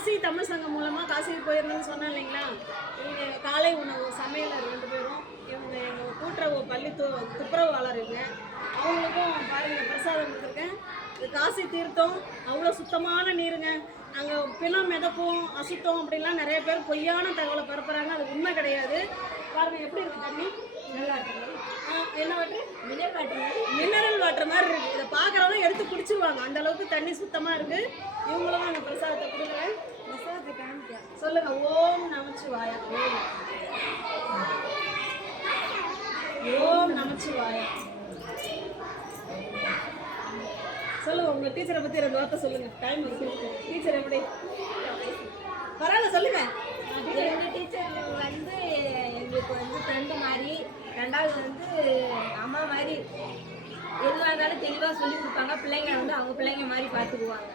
காசி தமிழ் சங்கம் மூலமாக காசிக்கு போயிருந்தேன்னு சொன்னேன் இல்லைங்களா? இவங்க காலை உணவு சமையலர் ரெண்டு பேரும். இவங்க எங்கள் கூட்டுறவு பள்ளி து துப்புரவாளர் இவங்க. அவங்களுக்கும் பாருங்கள் பிரசாதம் கொடுத்துருக்கேன். இது காசி தீர்த்தம். அவ்வளோ சுத்தமான நீருங்க. அங்கே பிணம் மிதப்பும் அசுத்தம் அப்படிலாம் நிறைய பேர் பொய்யான தகவலை பரப்புறாங்க. அது உண்மை கிடையாது. பாருங்கள் எப்படி இருக்கு தண்ணி நல்லா என்ன water mineral water mineral water மாதிரி இருக்கு. இதை பார்க்குறவங்க எடுத்து குடிச்சிருவாங்க. அந்த அளவுக்கு தண்ணி சுத்தமாக இருக்கு. சொல்லுங்க ஓம் நமச்சிவாய. ஓம் ஓம் நமச்சிவாயா. சொல்லுங்க உங்க டீச்சரை பத்தி ரெண்டு வார்த்தை சொல்லுங்க. டைம் டீச்சர் எப்படி? பரவாயில்ல சொல்லுங்க. எங்கள் டீச்சர் வந்து எங்களுக்கு வந்து ஃப்ரெண்டு மாதிரி ரெண்டாவது வந்து அம்மா மாதிரி. எதுவாக இருந்தாலும் தெளிவாக சொல்லி கொடுப்பாங்க. பிள்ளைங்க வந்து அவங்க பிள்ளைங்க மாதிரி பார்த்துக்குவாங்க.